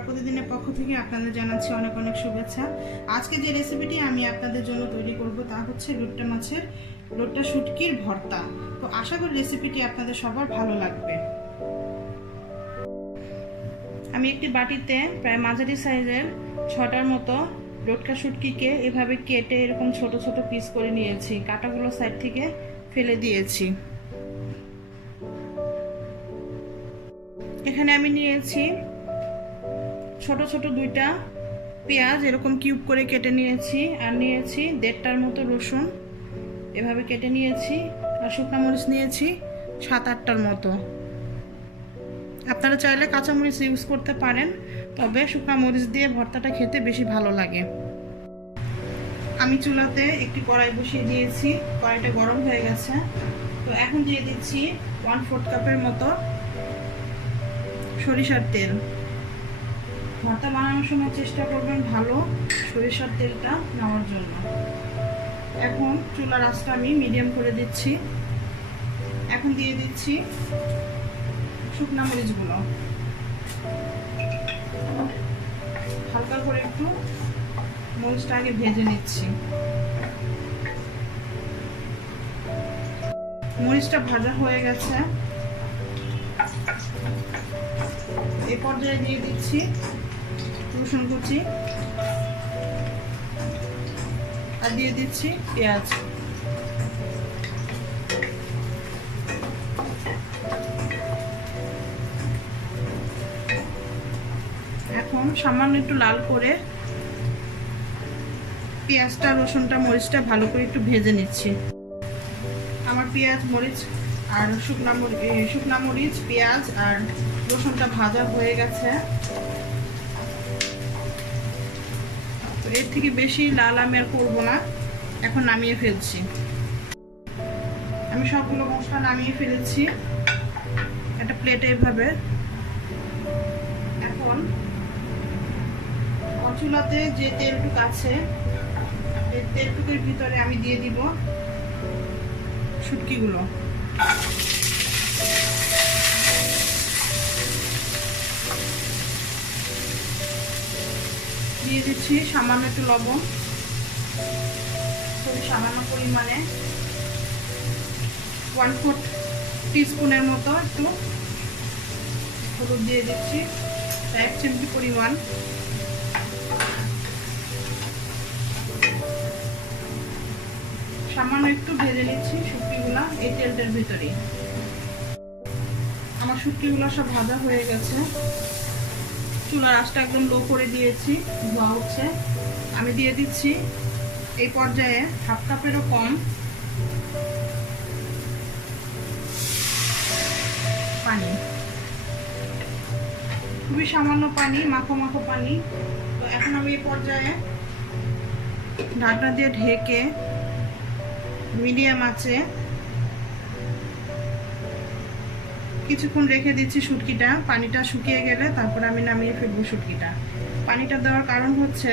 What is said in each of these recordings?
খাবার প্রতিদিনের পক্ষ থেকে আপনাদের জানাচ্ছি অনেক অনেক শুভেচ্ছা। আজকে যে রেসিপিটি আমি আপনাদের জন্য তৈরি করব তা হচ্ছে লোট্টা শুটকির ভর্তা। তো আশা করি রেসিপিটি আপনাদের সবার ভালো লাগবে। আমি একটি বাটিতে প্রায় মাঝারি সাইজের 6টার মতো লোট্টা শুটকিকে এভাবে কেটে এরকম ছোট ছোট পিস করে নিয়েছি। কাঁটাগুলো সাইড থেকে ফেলে দিয়েছি। এখানে আমি নিয়েছি ছোট ছোট 2টা পেঁয়াজ এরকম কিউব করে কেটে নিয়েছি, আর নিয়েছি 1.5টার মতো রসুন এভাবে কেটে নিয়েছি, আর শুকনো মরিচ নিয়েছি 7-8টার মতো। আপনারা চাইলে কাঁচা মরিচ ইউজ করতে পারেন, তবে শুকনো মরিচ দিয়ে ভর্তাটা খেতে বেশি ভালো লাগে। আমি চুলাতে একটি কড়াই বসিয়ে দিয়েছি, কড়াইটা গরম হয়ে গেছে। তো এখন দিয়ে দিচ্ছি 1/4 কাপের মতো সরিষার তেল। ভর্তা বানানোর সময় চেষ্টা করবেন ভালো সরিষার তেলটা নেওয়ার জন্য। এখন চুলার আঁচটা আমি মিডিয়াম করে দিচ্ছি। এখন দিয়ে দিচ্ছি শুকনা মরিচগুলো, হালকা করে একটু মরিচটা আগে ভেজে নিচ্ছি। মরিচটা ভাজা হয়ে গেছে। এই পর্যায়ে দিয়ে দিচ্ছি রসুন কুচি, আর দিয়ে দিচ্ছি পেঁয়াজ। এখন সামান্য একটু লাল করে পেঁয়াজটা, রসুনটা, মরিচটা ভালো করে একটু ভেজে নিচ্ছি। আমার পেঁয়াজ, মরিচ আর শুকনা মরিচ, পেঁয়াজ আর রসুনটা ভাজা হয়ে গেছে। তো এর থেকে বেশি লাল আমি আর করবো না, এখন নামিয়ে ফেলছি। আমি সবগুলো মশলা নামিয়ে ফেলেছি একটা প্লেটে এভাবে। এখন চুলাতে যে তেলটুক আছে এই তেলটুকের ভিতরে আমি দিয়ে দিব শুটকিগুলো। দিয়ে দিচ্ছি সামান্য একটু লবণ, খুবই সামান্য পরিমাণে 1/4 টিস্পুনের মতো একটু হলুদ দিয়ে দিচ্ছি, 1 চিমটি পরিমাণ। সামান্য একটু ভেজে নিচ্ছি শুটকিগুলা এই তেলটার ভিতরেই। আমার শুটকিগুলো সব ভাজা হয়ে গেছে। চুলার আঁচটা একদম লো করে দিয়েছি, ধোয়া উঠছে। আমি দিয়ে দিচ্ছি এই পর্যায়ে 1/2 কাপেরও কম পানি, খুবই সামান্য পানি, মাখো মাখো পানি। তো এখন আমি এই পর্যায়ে ঢাকনা দিয়ে ঢেকে মিডিয়াম আঁচে কিছুক্ষণ রেখে দিচ্ছি শুটকিটা। পানিটা শুকিয়ে গেলে তারপর আমি নামিয়ে ফেলবো শুটকিটা। পানিটা দেওয়ার কারণ হচ্ছে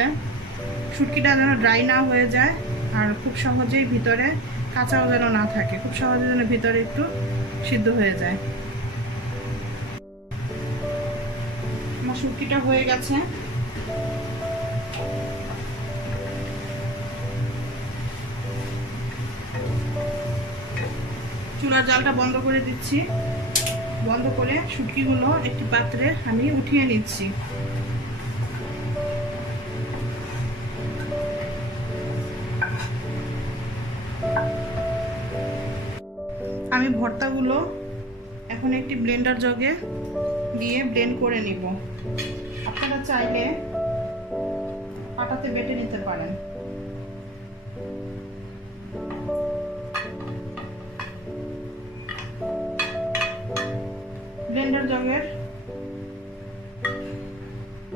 শুটকিটা যেন ড্রাই না হয়ে যায়, আর খুব সহজেই ভিতরে কাঁচাও যেন না থাকে, খুব সহজে যেন ভিতরে একটু সিদ্ধ হয়ে যায়। আমার শুটকিটা হয়ে গেছে। চুলার জালটা বন্ধ করে দিচ্ছি। বন্ধ করে শুটকিগুলো একটি পাত্রে আমি উঠিয়ে নিচ্ছি। আমি ভর্তাগুলো এখন একটি ব্লেন্ডার জগে দিয়ে ব্লেন্ড করে নিব। আপনারা চাইলে পাটাতে বেটে নিতে পারেন। ব্লেন্ডার জগের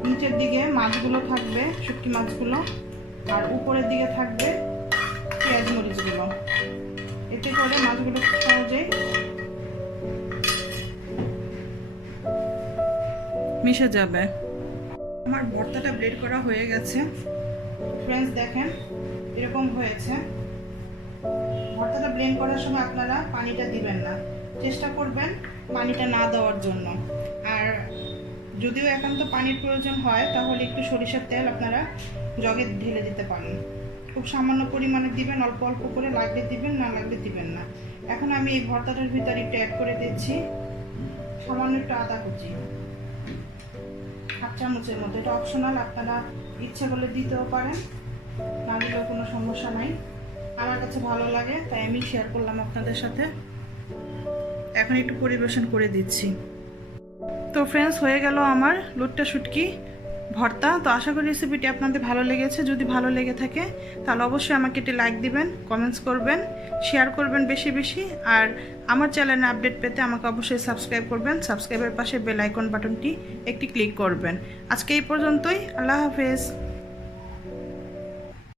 নিচের দিকে মাছগুলো থাকবে, শুটকি মাছগুলো, আর উপরের দিকে থাকবে পেঁয়াজ মরিচগুলো। এতে করে মাছগুলো সহজেই মিশে যাবে। আমার ভর্তাটা ব্লেন্ড করা হয়ে গেছে ফ্রেন্ডস, দেখেন এরকম হয়েছে। ভর্তাটা ব্লেন্ড করার সময় আপনারা পানিটা দিবেন না, চেষ্টা করবেন পানিটা না দেওয়ার জন্য। আর যদিও একান্ত পানির প্রয়োজন হয় তাহলে একটু সরিষার তেল আপনারা জগে ঢেলে দিতে পারেন। খুব সামান্য পরিমাণে দিবেন, অল্প অল্প করে, লাগলে দিবেন, না লাগলে দিবেন না। এখন আমি এই ভর্তাটার ভিতরে একটু অ্যাড করে দিচ্ছি সামান্য একটু আদা কুচি, 1/2 চামচের মতো। এটা অপশনাল, আপনারা ইচ্ছা করলে দিতেও পারেন, না দিলেও কোনো সমস্যা নাই। আমার কাছে ভালো লাগে তাই আমি শেয়ার করলাম আপনাদের সাথে। এখন একটু পরিবেশন করে দিচ্ছি। তো ফ্রেন্ডস, হয়ে গেল আমার লইট্টা শুটকি ভর্তা। তো আশা করি রেসিপিটি আপনাদের ভালো লেগেছে। যদি ভালো লেগে থাকে তাহলে অবশ্যই আমাকে একটি লাইক দিবেন, কমেন্টস করবেন, শেয়ার করবেন বেশি বেশি। আর আমার চ্যানেলে আপডেট পেতে আমাকে অবশ্যই সাবস্ক্রাইব করবেন। সাবস্ক্রাইবের পাশে বেল আইকন বাটনটি একটি ক্লিক করবেন। আজকে এই পর্যন্তই। আল্লাহ হাফেজ।